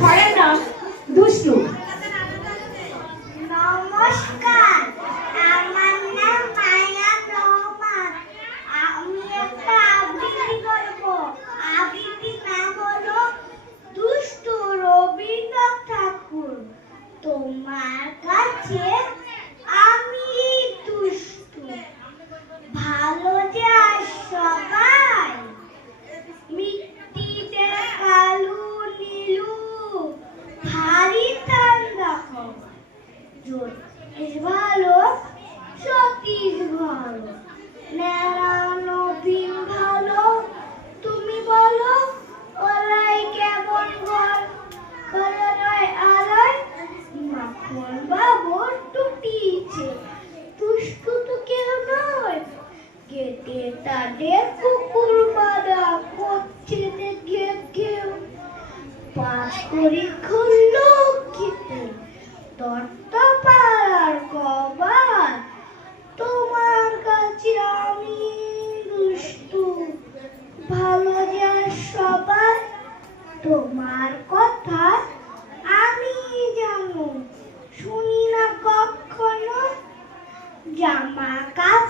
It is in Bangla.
ঘরের নাম দুষ্টু। নমস্কার, আমার নাম মায়া রহমান। আমি একটা আবৃত্তি করব। আবৃত্তির নাম হলো দুষ্টু রবীন্দ্রনাথ ঠাকুর। তোমার কাছে আমি দুষ্টু, ভালো যে আর সবাই, মিষ্টিতে কালু নীলু, ভারী ঠান্ডা খবর, জ্যোতিষ ভালো, সতীশ ভালো, নেড়া নবীন ভালো। তুমি বলো ওরাই কেমন ঘর কলরায় আলোয় মাখন বাবুর টুটিছে। দুষ্টু তো কেউ নয়, গেটে তাদের কুকুর বাঁধা করছে দেখে কেউ। পাশ করি খুললো খেতে দত্তপাড়ার কবার। তোমার কাছে আমি দুষ্টু, ভালো যে সবাই। তোমার কথা আমি জানো, শুনি না কখনো। জামা কাপড়